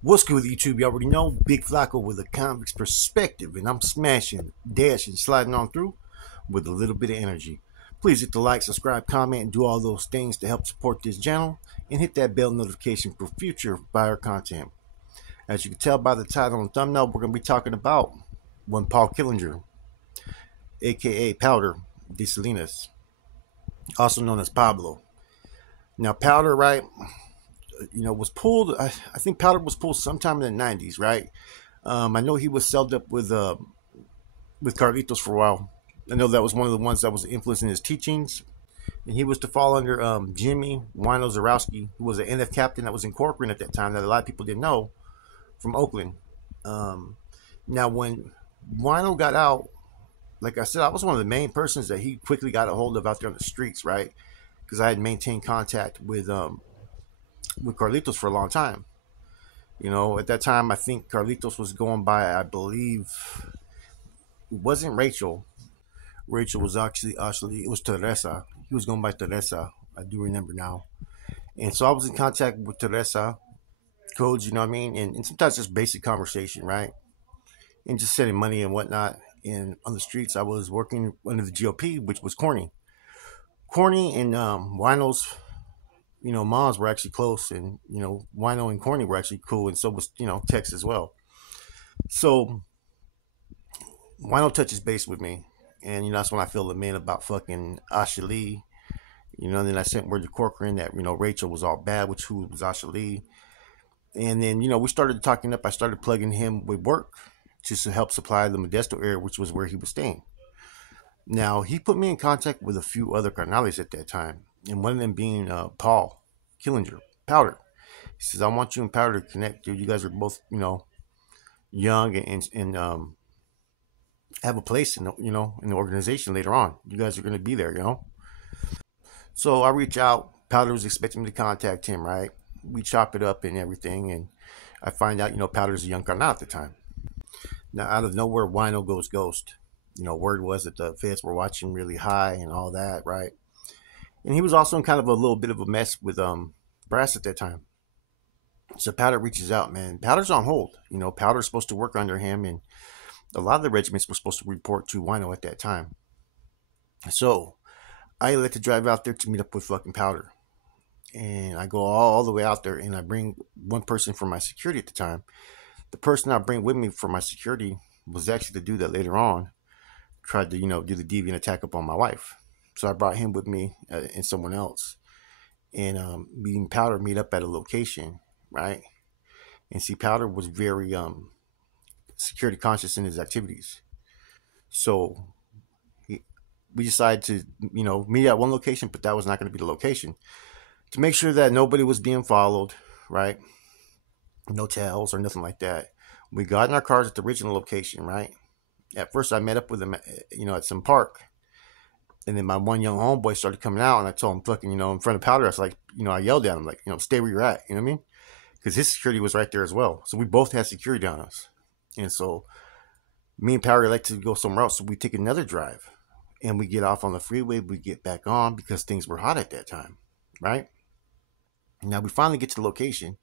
What's good with YouTube? You already know Big Flacco with a convict's perspective, and I'm smashing, dashing, sliding on through with a little bit of energy. Please hit the like, subscribe, comment, and do all those things to help support this channel, and hit that bell notification for future buyer content. As you can tell by the title and thumbnail, we're going to be talking about one Paul Killinger, aka Powder de Salinas, also known as Pablo. Now, Powder, right? Was pulled. I think Powder was pulled sometime in the '90s, right? I know he was celled up with Carlitos for a while. I know that was one of the ones that was influencing his teachings, and he was to fall under Jimmy Wino Zarowski, who was an NF captain that was in corporate at that time that a lot of people didn't know from Oakland. Um, Now, when Wino got out, like I said, I was one of the main persons that he quickly got a hold of out there on the streets, right? Because I had maintained contact with Carlitos for a long time. At that time, I think Carlitos was going by, I believe, it wasn't Rachel. Rachel was actually it was Teresa. He was going by Teresa. I do remember now. And so I was in contact with Teresa, codes, you know what I mean? And sometimes just basic conversation, right? And just sending money and whatnot. And on the streets, I was working under the GOP, which was Corny. Corny and Wino's, moms were actually close. And, Wino and Corny were actually cool. And so was, Tex as well. So Wino touches base with me. And, that's when I feel the man about fucking Ashley. And then I sent word to Corcoran that, Rachel was all bad, which who was Ashley. And then, we started talking up. I started plugging him with work just to help supply the Modesto area, which was where he was staying. Now, he put me in contact with a few other carnales at that time. And one of them being Paul Killinger, Powder. He says, I want you and Powder to connect, dude. You guys are both, young and have a place in the organization later on. You guys are going to be there. So I reach out. Powder was expecting me to contact him, right? We chop it up and everything, and I find out, Powder's a young carnal at the time. Now, out of nowhere, Wino goes ghost. Word was that the feds were watching really high and all that, right? And he was also in kind of a little bit of a mess with Brass at that time. So Powder reaches out, man. Powder's on hold. Powder's supposed to work under him, and a lot of the regiments were supposed to report to Wino at that time. So I elect to drive out there to meet up with fucking Powder. And I go all the way out there, and I bring one person for my security at the time. The person I bring with me for my security was actually the dude that later on tried to, do the deviant attack upon my wife. So I brought him with me and someone else. And me and Powder meet up at a location, right? And see, Powder was very security conscious in his activities. So we decided to, meet at one location, but that was not going to be the location. To make sure that nobody was being followed, right? No tails or nothing like that. We got in our cars at the original location, right? At first, I met up with him, at some park. And then my one young homeboy started coming out, and I told him, fucking, in front of Powder, I was like, I yelled at him, like, stay where you're at, you know what I mean? Because his security was right there as well. So we both had security on us. And so me and Powder like to go somewhere else. So we take another drive, and we get off on the freeway. We get back on because things were hot at that time, right? Now we finally get to the location,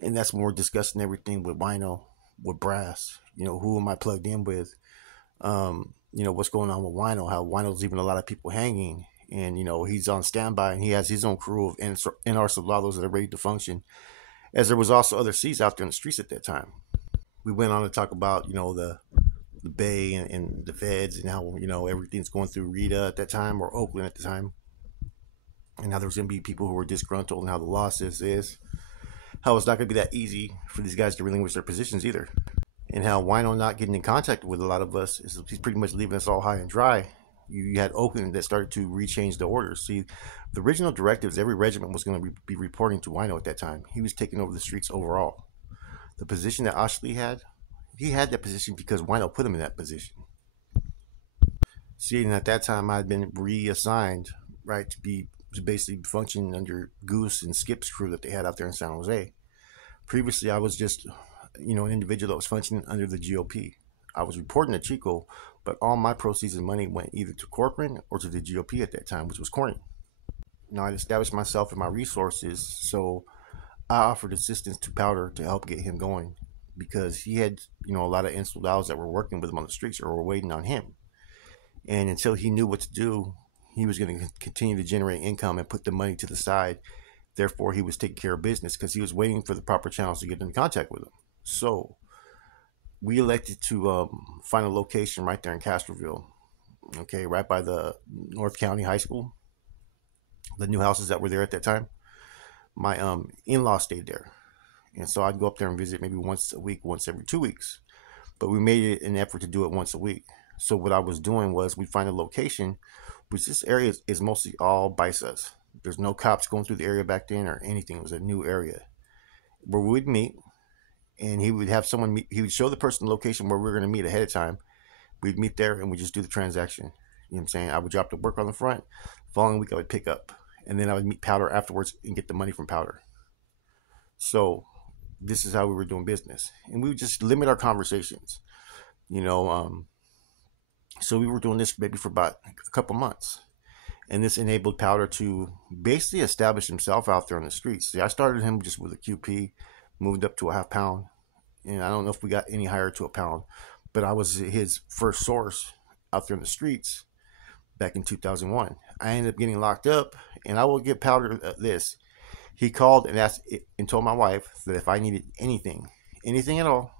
and that's when we're discussing everything with Wino, with Brass. Who am I plugged in with? What's going on with Wino? How Wino's leaving a lot of people hanging, and he's on standby, and he has his own crew of NR soldados that are ready to function. As there was also other C's out there in the streets at that time. We went on to talk about the Bay and the feds and how everything's going through Rita at that time or Oakland at the time, and how there's going to be people who were disgruntled and how the losses is. How it's not going to be that easy for these guys to relinquish their positions either. And how Wino not getting in contact with a lot of us is he's pretty much leaving us all high and dry. You had Oakland that started to rechange the orders. See, the original directives, every regiment was going to be reporting to Wino at that time. He was taking over the streets overall. The position that Ashley had, he had that position because Wino put him in that position. See, and at that time, I had been reassigned, right, to basically function under Goose and Skip's crew that they had out there in San Jose. Previously, I was just, an individual that was functioning under the GOP. I was reporting to Chico, but all my proceeds and money went either to Corcoran or to the GOP at that time, which was Corny. Now, I established myself and my resources, so I offered assistance to Powder to help get him going because he had, a lot of installados that were working with him on the streets or were waiting on him. And until he knew what to do, he was going to continue to generate income and put the money to the side. Therefore, he was taking care of business because he was waiting for the proper channels to get in contact with him. So we elected to find a location right there in Castroville, okay, right by the North County High School, the new houses that were there at that time. My in-law stayed there, and so I'd go up there and visit maybe once a week, once every 2 weeks. But we made it an effort to do it once a week. So what I was doing was we'd find a location, which this area is mostly all BICES. There's no cops going through the area back then or anything. It was a new area where we'd meet, and he would have someone meet. He would show the person the location where we were going to meet ahead of time. We'd meet there and we just do the transaction. You know what I'm saying? I would drop the work on the front. The following week I would pick up, and then I would meet Powder afterwards and get the money from Powder. So this is how we were doing business, and we would just limit our conversations. You know, so we were doing this maybe for about a couple months, and this enabled Powder to basically establish himself out there on the streets. See, I started him just with a QP, moved up to a half pound, and I don't know if we got any higher to a pound, but I was his first source out there in the streets back in 2001. I ended up getting locked up, and I will give Powder this. He called and asked and told my wife that if I needed anything at all,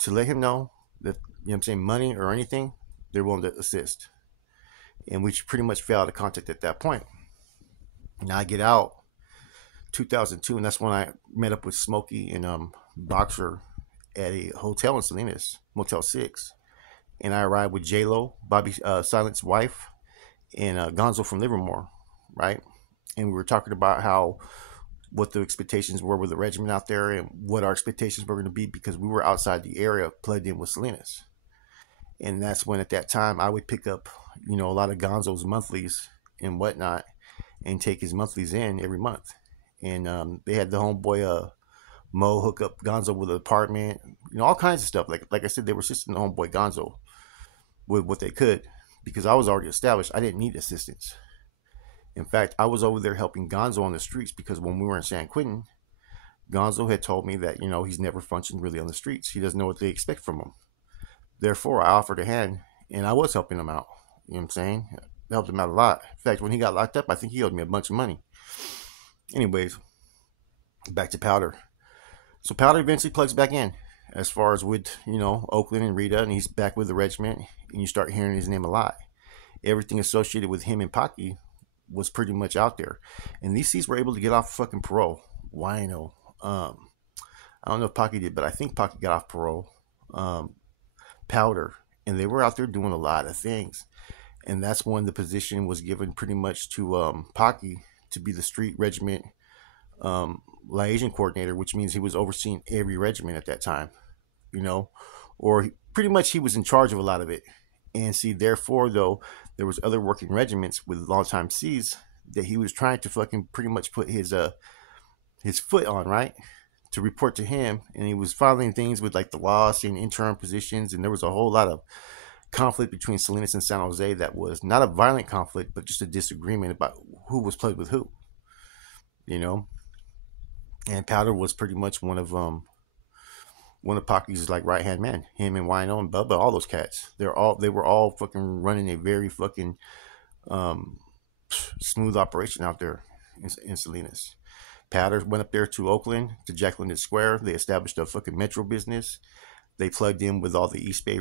to let him know that, money or anything, they're willing to assist. And we pretty much fell out of contact at that point. Now I get out 2002, and that's when I met up with Smokey and Boxer at a hotel in Salinas, Motel 6. And I arrived with J-Lo, Bobby Silent's wife, and Gonzo from Livermore, right? And we were talking about what the expectations were with the regiment out there and what our expectations were going to be because we were outside the area plugged in with Salinas. And that's when at that time I would pick up, a lot of Gonzo's monthlies and whatnot and take his monthlies in every month. And they had the homeboy Mo hook up Gonzo with an apartment, all kinds of stuff. Like I said, they were assisting the homeboy Gonzo with what they could because I was already established. I didn't need assistance. In fact, I was over there helping Gonzo on the streets because when we were in San Quentin, Gonzo had told me that, he's never functioned really on the streets. He doesn't know what they expect from him. Therefore, I offered a hand, and I was helping him out. You know what I'm saying? I helped him out a lot. In fact, when he got locked up, I think he owed me a bunch of money. Anyways, back to Powder. So Powder eventually plugs back in as far as with, Oakland and Rita, and he's back with the regiment, and you start hearing his name a lot. Everything associated with him and Pocky was pretty much out there. And these C's were able to get off fucking parole. Wino. I don't know if Pocky did, but I think Pocky got off parole. Powder. And they were out there doing a lot of things. And that's when the position was given pretty much to Pocky to be the street regiment liaison coordinator, which means he was overseeing every regiment at that time, or pretty much he was in charge of a lot of it. And see, therefore, though, there was other working regiments with longtime C's that he was trying to fucking pretty much put his foot on, right, to report to him. And he was filing things with like the loss and interim positions, and there was a whole lot of conflict between Salinas and San Jose that was not a violent conflict, but just a disagreement about who was plugged with who, And Powder was pretty much one of Pocky's like right hand man. Him and Wino and Bubba, all those cats. They were all fucking running a very fucking smooth operation out there in Salinas. Powder went up there to Oakland, to Jacqueline Square. They established a fucking metro business. They plugged in with all the East Bay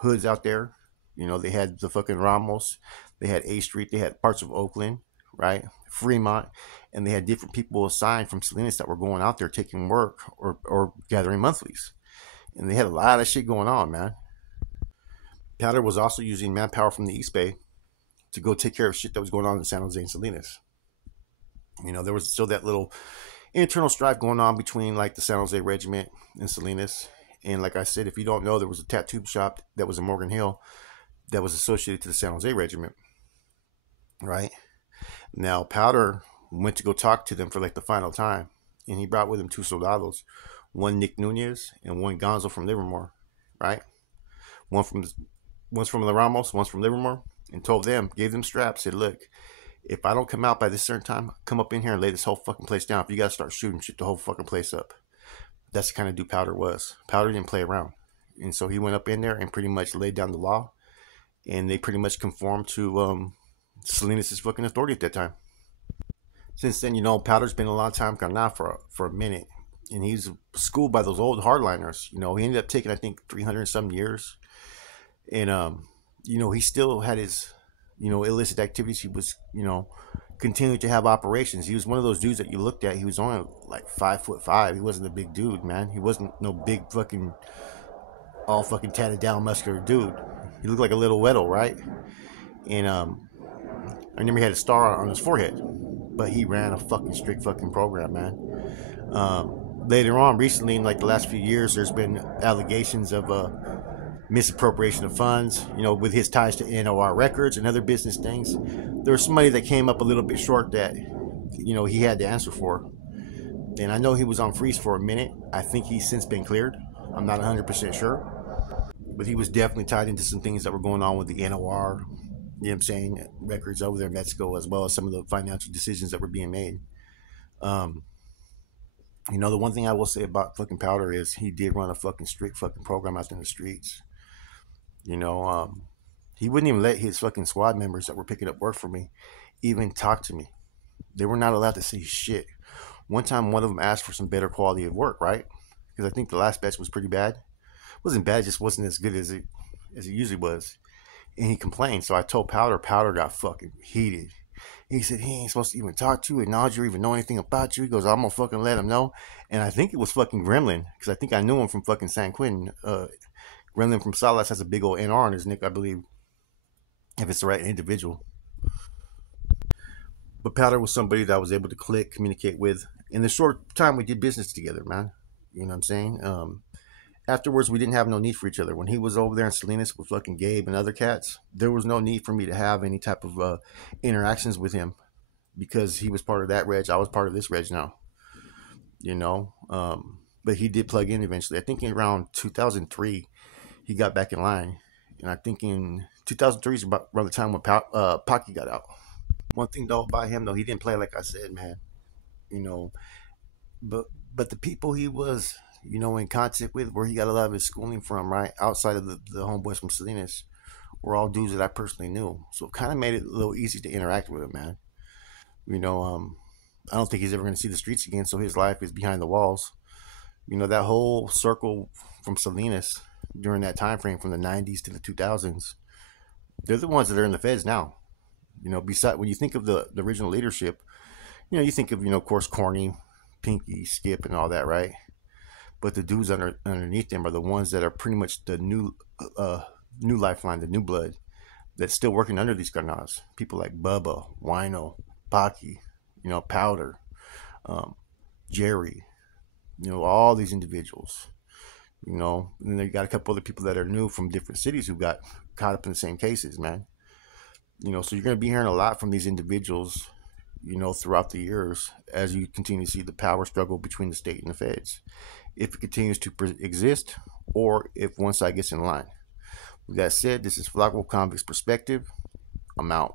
hoods out there. They had the fucking Ramos. They had A Street. They had parts of Oakland, right? Fremont. And they had different people assigned from Salinas that were going out there taking work or gathering monthlies. And they had a lot of shit going on, man. Powder was also using manpower from the East Bay to go take care of shit that was going on in San Jose and Salinas. There was still that little internal strife going on between like the San Jose Regiment and Salinas. And like I said, if you don't know, there was a tattoo shop that was in Morgan Hill that was associated to the San Jose Regiment, right? Now, Powder went to go talk to them for like the final time, and he brought with him two soldados, one Nick Nunez and one Gonzo from Livermore, right? One's from the Ramos, one's from Livermore, and gave them straps, said, look, If I don't come out by this certain time, come up in here and lay this whole fucking place down. If you gotta start shooting, shoot the whole fucking place up. That's the kind of dude Powder was. Powder didn't play around. And so he went up in there and pretty much laid down the law. And they pretty much conformed to Salinas' fucking authority at that time. Since then, Powder's been a long time gone now for a minute. And he's schooled by those old hardliners. He ended up taking, I think, 300 and some years. And, he still had his, illicit activities. He was, continuing to have operations. He was one of those dudes that you looked at. He was only like 5'5". He wasn't a big dude, man. He wasn't no big fucking, all fucking tatted down muscular dude. He looked like a little Weddle, right? And, I remember he had a star on his forehead. But he ran a fucking strict fucking program, man. Later on, recently, in like the last few years, there's been allegations of misappropriation of funds, with his ties to NOR records and other business things. There was somebody that came up a little bit short that, he had to answer for. And I know he was on freeze for a minute. I think he's since been cleared. I'm not 100% sure. But he was definitely tied into some things that were going on with the NOR, you know what I'm saying, records over there in Mexico, as well as some of the financial decisions that were being made. The one thing I will say about fucking Powder is he did run a fucking strict fucking program out in the streets. He wouldn't even let his fucking squad members that were picking up work for me even talk to me. They were not allowed to say shit. One time, one of them asked for some better quality of work, right? Because I think the last batch was pretty bad. It wasn't bad, just wasn't as good as it usually was. And he complained. So I told Powder. Powder got fucking heated. He said he ain't supposed to even talk to you, acknowledge you, or even know anything about you. He goes, I'm gonna fucking let him know. And I think it was fucking Gremlin, because I think I knew him from fucking San Quentin. Gremlin from Salinas has a big old NR on his neck, I believe, if it's the right individual. But Powder was somebody that I was able to communicate with. In the short time we did business together, man. You know what I'm saying? Afterwards, we didn't have no need for each other. When he was over there in Salinas with fucking Gabe and other cats, there was no need for me to have any type of interactions with him because he was part of that reg. I was part of this reg now, But he did plug in eventually. I think in around 2003, he got back in line. And I think in 2003 is about around the time when Pocky got out. One thing though about him though, he didn't play like I said, man. But the people he was, in contact with, where he got a lot of his schooling from, right, outside of the homeboys from Salinas, were all dudes that I personally knew. So it kind of made it a little easy to interact with him, man. I don't think he's ever going to see the streets again, so his life is behind the walls. That whole circle from Salinas during that time frame from the 90s to the 2000s, they're the ones that are in the feds now. Beside, when you think of the original leadership, you think of, of course, Corny, Pinky, Skip, and all that, right? But the dudes underneath them are the ones that are pretty much the new lifeline, the new blood that's still working under these carnals. People like Bubba, Wino, Baki, Powder, Jerry, all these individuals. And then they got a couple other people that are new from different cities who got caught up in the same cases, man. So you're going to be hearing a lot from these individuals, throughout the years as you continue to see the power struggle between the state and the feds. If it continues to exist or if one side gets in line. With that said, this is Flacco Convict's Perspective. I'm out.